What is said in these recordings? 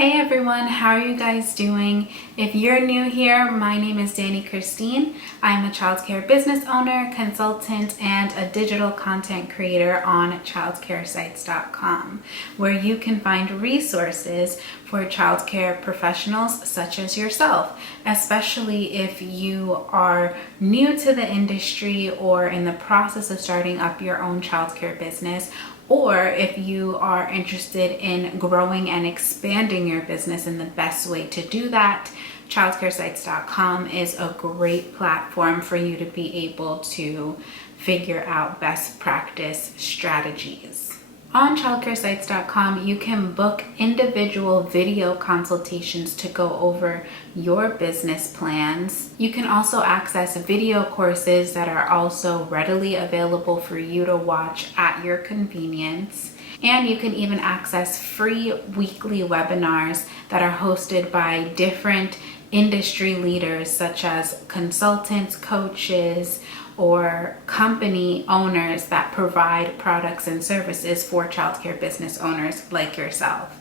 Hey everyone, how are you guys doing? If you're new here, my name is Dani Christine. I'm a childcare business owner, consultant, and a digital content creator on childcaresites.com, where you can find resources for childcare professionals such as yourself, especially if you are new to the industry or in the process of starting up your own childcare business, or if you are interested in growing and expanding your business. And the best way to do that, childcaresites.com is a great platform for you to be able to figure out best practice strategies. On childcaresites.com, you can book individual video consultations to go over your business plans. You can also access video courses that are also readily available for you to watch at your convenience. And you can even access free weekly webinars that are hosted by different industry leaders such as consultants, coaches, or company owners that provide products and services for childcare business owners like yourself.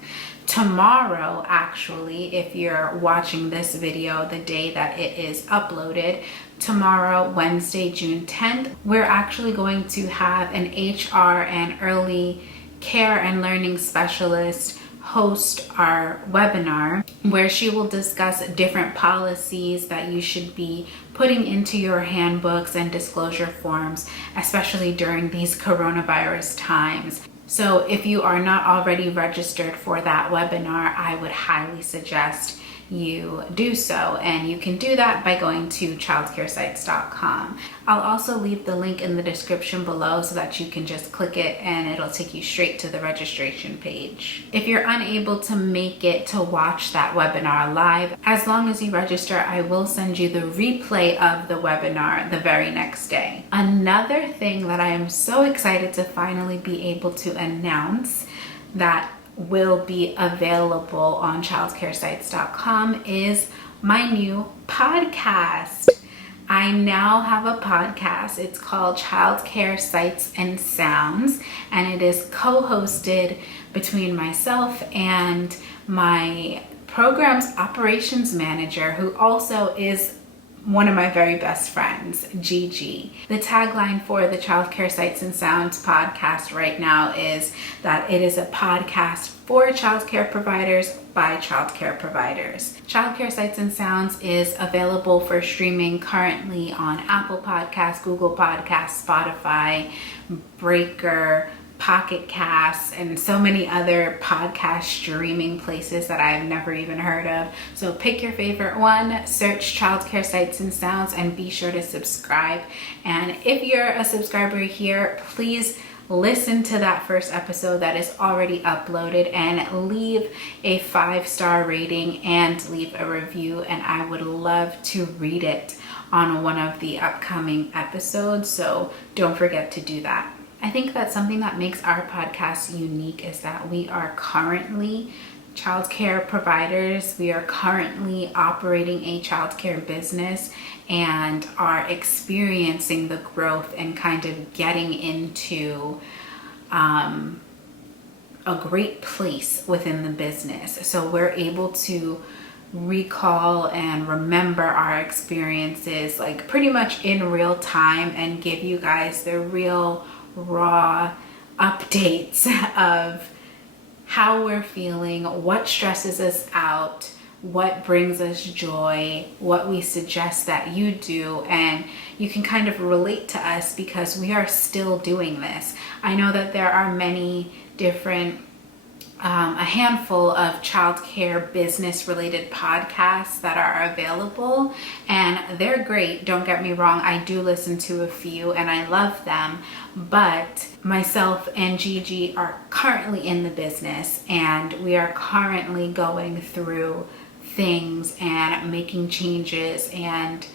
Tomorrow, actually, if you're watching this video the day that it is uploaded, tomorrow, Wednesday, June 10th, we're actually going to have an HR and early care and learning specialist host our webinar where she will discuss different policies that you should be putting into your handbooks and disclosure forms, especially during these coronavirus times. So if you are not already registered for that webinar, I would highly suggest you do so, and you can do that by going to childcaresites.com. I'll also leave the link in the description below so that you can just click it and it'll take you straight to the registration page. If you're unable to make it to watch that webinar live, as long as you register, I will send you the replay of the webinar the very next day. Another thing that I am so excited to finally be able to announce that will be available on childcaresites.com is my new podcast. I now have a podcast. It's called Childcare Sights and Sounds, and it is co-hosted between myself and my program's operations manager, who also is one of my very best friends, Gigi. The tagline for the Childcare Sights and Sounds podcast right now is that it is a podcast for childcare providers by childcare providers. Childcare Sights and Sounds is available for streaming currently on Apple Podcasts, Google Podcasts, Spotify, Breaker, Pocket Casts, and so many other podcast streaming places that I've never even heard of. So pick your favorite one, search Childcare Sights and Sounds, and be sure to subscribe. And if you're a subscriber here, please listen to that first episode that is already uploaded and leave a 5-star rating and leave a review, and I would love to read it on one of the upcoming episodes, so don't forget to do that. I think that something that makes our podcast unique is that we are currently childcare providers. We are currently operating a childcare business and are experiencing the growth and kind of getting into a great place within the business. So we're able to recall and remember our experiences like pretty much in real time and give you guys the real raw updates of how we're feeling, what stresses us out, what brings us joy, what we suggest that you do, and you can kind of relate to us because we are still doing this. I know that there are many different a handful of childcare business related podcasts that are available, and they're great. Don't get me wrong, I do listen to a few and I love them, but myself and Gigi are currently in the business and we are currently going through things and making changes, and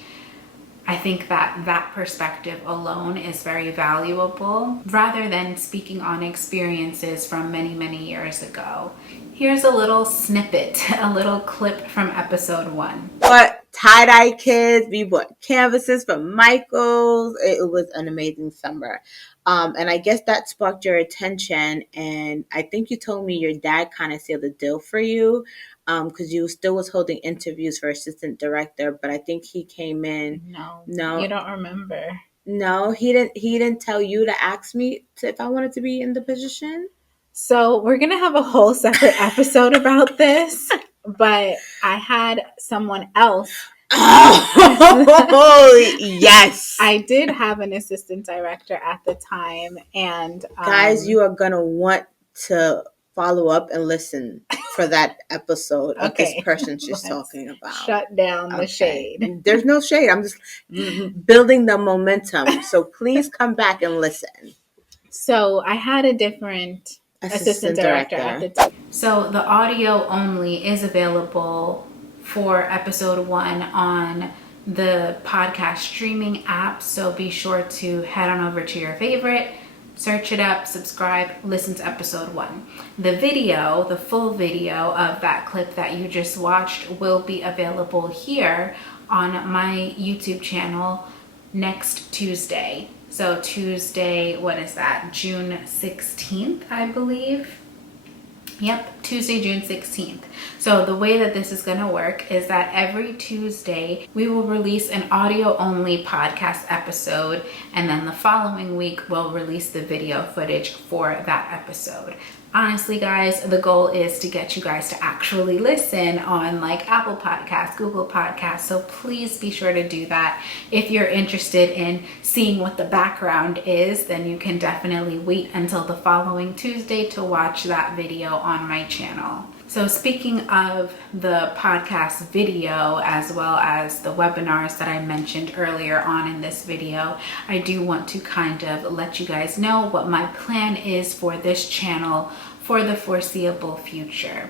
I think that that perspective alone is very valuable rather than speaking on experiences from many, many years ago. Here's a little snippet, a little clip from episode 1. But tie-dye kids, we bought canvases from Michael's. It was an amazing summer. And I guess that sparked your attention. And I think you told me your dad kind of sealed the deal for you. because you still was holding interviews for assistant director, but I think he came in. No, you don't remember. No, he didn't tell you to ask me if I wanted to be in the position. So we're going to have a whole separate episode about this, but I had someone else. Oh, yes. I did have an assistant director at the time, and guys, you are going to want to follow up and listen for that episode of this person she's talking about. Shut down the shade. There's no shade. I'm just building the momentum. So please come back and listen. So I had a different assistant director at the time. So the audio only is available for episode 1 on the podcast streaming app. So be sure to head on over to your favorite, search it up, subscribe, listen to episode 1. The video, the full video of that clip that you just watched will be available here on my YouTube channel next Tuesday. So Tuesday, what is that? June 16th, I believe. Yep, Tuesday, June 16th. So the way that this is going to work is that every Tuesday we will release an audio only podcast episode, and then the following week we'll release the video footage for that episode. Honestly, guys, the goal is to get you guys to actually listen on like Apple Podcasts, Google Podcasts. So please be sure to do that. If you're interested in seeing what the background is, then you can definitely wait until the following Tuesday to watch that video on my channel. So speaking of the podcast video, as well as the webinars that I mentioned earlier on in this video, I do want to kind of let you guys know what my plan is for this channel for the foreseeable future.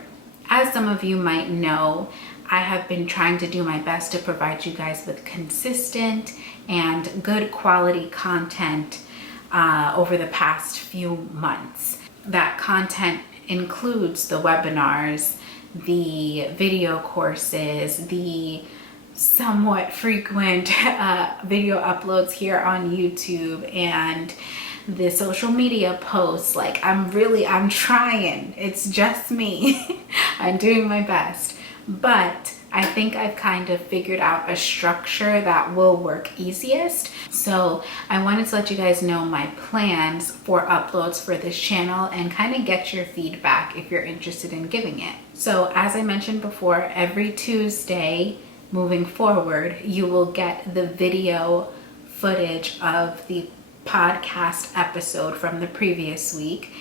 As some of you might know, I have been trying to do my best to provide you guys with consistent and good quality content over the past few months. That content includes the webinars, the video courses, the somewhat frequent video uploads here on YouTube, and the social media posts. Like I'm trying. It's just me. I'm doing my best. But I think I've kind of figured out a structure that will work easiest. So I wanted to let you guys know my plans for uploads for this channel and kind of get your feedback if you're interested in giving it. So as I mentioned before, every Tuesday moving forward, you will get the video footage of the podcast episode from the previous week.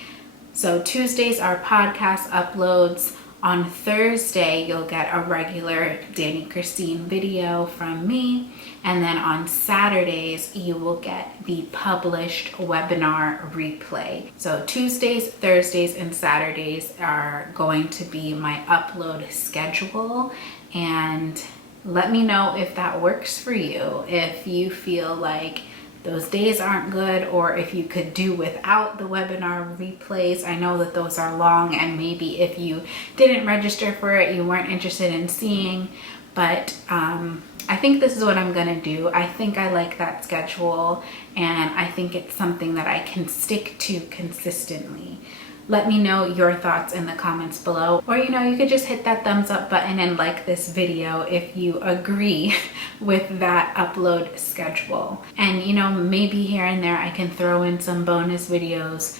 So Tuesdays are podcast uploads. On Thursday, you'll get a regular Dani Christine video from me. And then on Saturdays, you will get the published webinar replay. So Tuesdays, Thursdays, and Saturdays are going to be my upload schedule. And let me know if that works for you. If you feel like those days aren't good, or if you could do without the webinar replays. I know that those are long, and maybe if you didn't register for it, you weren't interested in seeing, but I think this is what I'm gonna do. I think I like that schedule, and I think it's something that I can stick to consistently. Let me know your thoughts in the comments below, or you could just hit that thumbs up button and like this video if you agree with that upload schedule. And maybe here and there I can throw in some bonus videos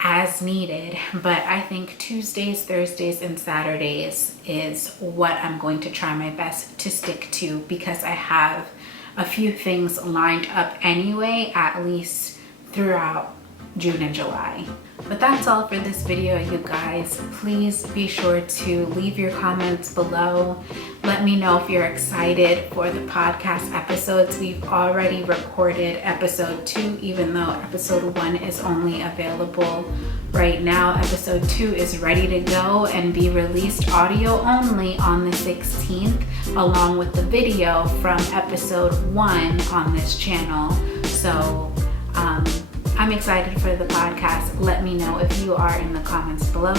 as needed, but I think Tuesdays, Thursdays, and Saturdays is what I'm going to try my best to stick to, because I have a few things lined up anyway, at least throughout June and July. But that's all for this video, you guys. Please be sure to leave your comments below. Let me know if you're excited for the podcast episodes. We've already recorded episode 2, even though episode 1 is only available right now. Episode 2 is ready to go and be released audio only on the 16th, along with the video from episode 1 on this channel. So I'm excited for the podcast. Let me know if you are in the comments below.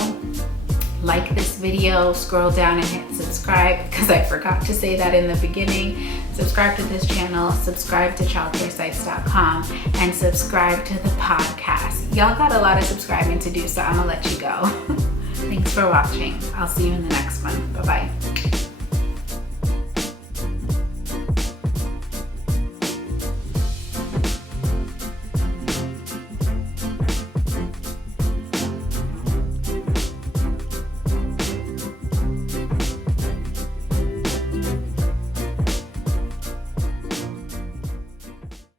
Like this video, scroll down and hit subscribe, because I forgot to say that in the beginning. Subscribe to this channel, subscribe to childcaresites.com, and subscribe to the podcast. Y'all got a lot of subscribing to do, so I'm gonna let you go. Thanks for watching. I'll see you in the next one. Bye-bye.